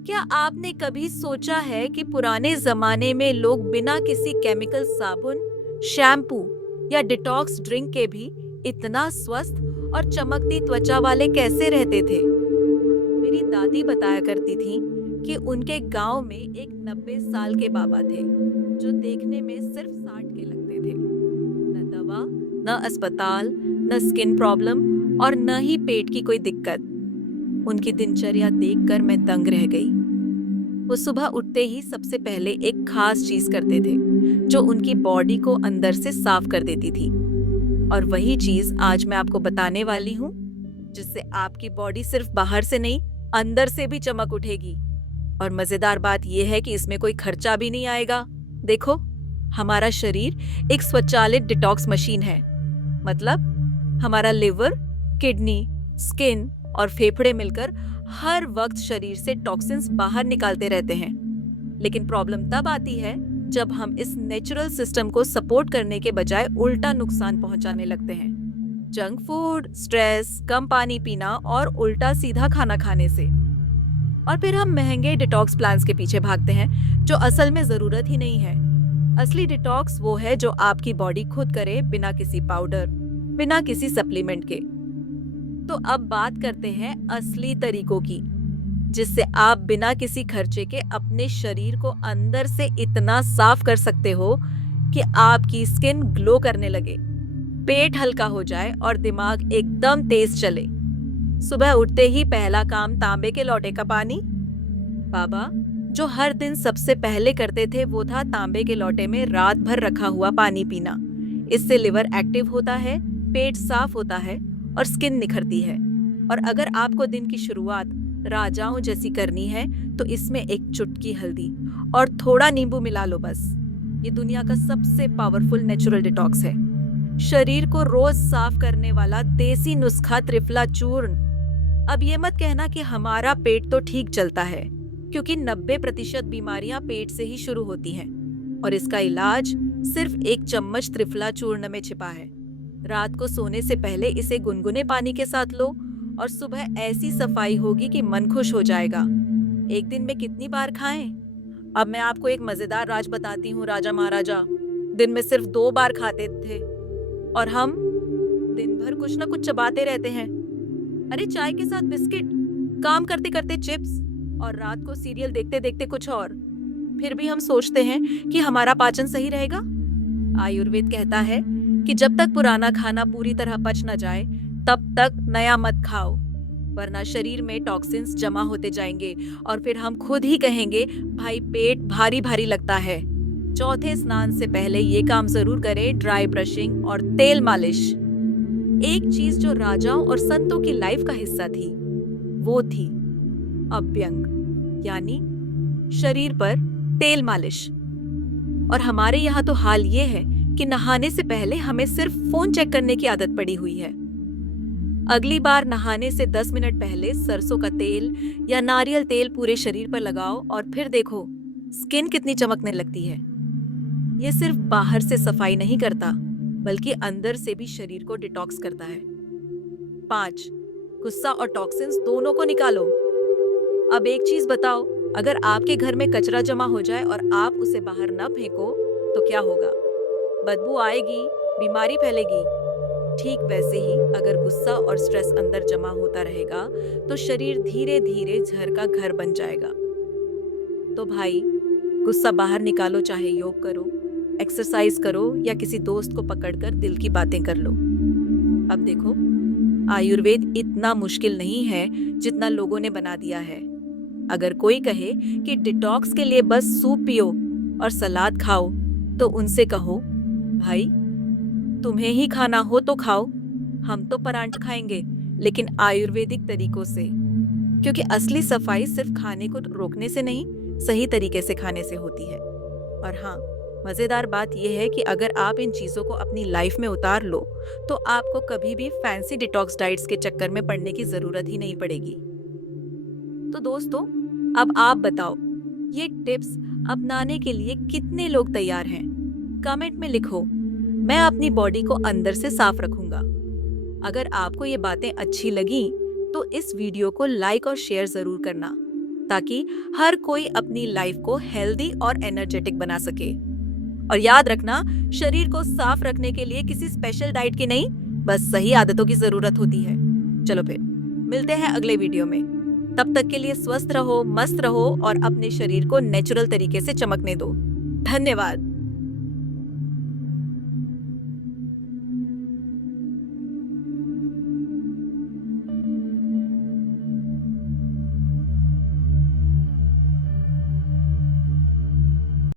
क्या आपने कभी सोचा है कि पुराने जमाने में लोग बिना किसी केमिकल साबुन, शैम्पू या डिटॉक्स ड्रिंक के भी इतना स्वस्थ और चमकती त्वचा वाले कैसे रहते थे? मेरी दादी बताया करती थी कि उनके गांव में एक 90 साल के बाबा थे जो देखने में सिर्फ 60 के लगते थे। न दवा, न अस्पताल, न स्किन प्रॉब्लम और न ही पेट की कोई दिक्कत। उनकी दिनचर्या देखकर मैं दंग रह गई। वो सुबह उठते ही सबसे पहले एक खास चीज करते थे जो उनकी बॉडी को अंदर से साफ कर देती थी। और वही चीज आज मैं आपको बताने वाली हूँ, जिससे आपकी बॉडी सिर्फ बाहर से नहीं, अंदर से भी चमक उठेगी। और मजेदार बात यह है कि इसमें कोई खर्चा भी नहीं आएगा। देखो, हमारा शरीर एक स्वचालित डिटॉक्स मशीन है। मतलब हमारा लिवर, किडनी, स्किन और फेफड़े मिलकर हर वक्त शरीर से टॉक्सिन्स बाहर निकालते रहते हैं। लेकिन प्रॉब्लम तब आती है जब हम इस नेचुरल सिस्टम को सपोर्ट करने के बजाय उल्टा नुकसान पहुंचाने लगते हैं। जंक फूड, स्ट्रेस, कम पानी पीना और उल्टा सीधा खाना खाने से। और फिर हम महंगे डिटॉक्स प्लान्स के पीछे भागते हैं जो असल में जरूरत ही नहीं है। असली डिटॉक्स वो है जो आपकी बॉडी खुद करे, बिना किसी पाउडर, बिना किसी सप्लीमेंट के। तो अब बात करते हैं असली तरीकों की, जिससे आप बिना किसी खर्चे के अपने शरीर को अंदर से इतना साफ कर सकते हो कि आपकी स्किन ग्लो करने लगे, पेट हल्का हो जाए और दिमाग एकदम तेज चले। सुबह उठते ही पहला काम तांबे के लोटे का पानी। बाबा जो हर दिन सबसे पहले करते थे वो था तांबे के लोटे में रात भर रखा हुआ पानी पीना। इससे लिवर एक्टिव होता है, पेट साफ होता है और स्किन निखरती है। और अगर आपको दिन की शुरुआत राजाओं जैसी करनी है तो इसमें एक चुटकी हल्दी और थोड़ा नींबू मिला लो बस। ये दुनिया का सबसे पावरफुल नेचुरल डिटॉक्स है। शरीर को रोज साफ करने वाला देसी नुस्खा त्रिफला चूर्ण। अब ये मत कहना कि हमारा पेट तो ठीक चलता है, क्योंकि 90% बीमारियां पेट से ही शुरू होती हैं। और इसका इलाज सिर्फ एक चम्मच त्रिफला चूर्ण में छिपा है। रात को सोने से पहले इसे गुनगुने पानी के साथ लो और सुबह ऐसी सफाई होगी कि मन खुश हो जाएगा। एक दिन में कितनी बार खाएं? अब मैं आपको एक मजेदार राज बताती हूँ। राजा महाराजा दिन में सिर्फ 2 बार खाते थे और हम दिन भर कुछ ना कुछ चबाते रहते हैं। अरे चाय के साथ बिस्किट, काम करते करते चिप्स और रात को सीरियल देखते देखते कुछ और। फिर भी हम सोचते हैं कि हमारा पाचन सही रहेगा। आयुर्वेद कहता है कि जब तक पुराना खाना पूरी तरह पच न जाए तब तक नया मत खाओ, वरना शरीर में टॉक्सिन्स जमा होते जाएंगे और फिर हम खुद ही कहेंगे भाई पेट भारी भारी लगता है। चौथे स्नान से पहले ये काम जरूर करें, ड्राई ब्रशिंग और तेल मालिश। एक चीज जो राजाओं और संतों की लाइफ का हिस्सा थी वो थी अभ्यंग, यानी शरीर पर तेल मालिश। और हमारे यहाँ तो हाल ये है कि नहाने से पहले हमें सिर्फ फोन चेक करने की आदत पड़ी हुई है। अगली बार नहाने से 10 मिनट पहले सरसों का तेल या नारियल तेल पूरे शरीर पर लगाओ और फिर देखो स्किन कितनी चमकने लगती है। ये सिर्फ बाहर से सफाई नहीं करता, बल्कि अंदर से भी शरीर को डिटॉक्स करता है। 5. गुस्सा और टॉक्सिन्स दोनों को निकालो। अब एक चीज बताओ, अगर आपके घर में कचरा जमा हो जाए और आप उसे बाहर न फेंको तो क्या होगा? बदबू आएगी, बीमारी फैलेगी। ठीक वैसे ही अगर गुस्सा और स्ट्रेस अंदर जमा होता रहेगा तो शरीर धीरे धीरे जहर का घर बन जाएगा। तो भाई, गुस्सा बाहर निकालो, चाहे योग करो, एक्सरसाइज करो या किसी दोस्त को पकड़कर दिल की बातें कर लो। अब देखो, आयुर्वेद इतना मुश्किल नहीं है जितना लोगों ने बना दिया है। अगर कोई कहे कि डिटॉक्स के लिए बस सूप पियो और सलाद खाओ, तो उनसे कहो भाई तुम्हें ही खाना हो तो खाओ, हम तो परांठा खाएंगे, लेकिन आयुर्वेदिक तरीकों से। क्योंकि असली सफाई सिर्फ खाने को रोकने से नहीं, सही तरीके से खाने से होती है। और हाँ, मजेदार बात यह है कि अगर आप इन चीजों को अपनी लाइफ में उतार लो तो आपको कभी भी फैंसी डिटॉक्स डाइट्स के चक्कर में पड़ने की जरूरत ही नहीं पड़ेगी। तो दोस्तों, अब आप बताओ, ये टिप्स अपनाने के लिए कितने लोग तैयार हैं? कमेंट में लिखो। मैं अपनी बॉडी को अंदर से साफ रखूंगा। अगर आपको ये बातें अच्छी लगी तो इस वीडियो को लाइक और शेयर जरूर करना, ताकि हर कोई अपनी लाइफ को हेल्दी और एनर्जेटिक बना सके। और याद रखना, शरीर को साफ रखने के लिए किसी स्पेशल डाइट की नहीं, बस सही आदतों की जरूरत होती है। चलो फिर मिलते हैं अगले वीडियो में। तब तक के लिए स्वस्थ रहो, मस्त रहो और अपने शरीर को नेचुरल तरीके से चमकने दो। धन्यवाद।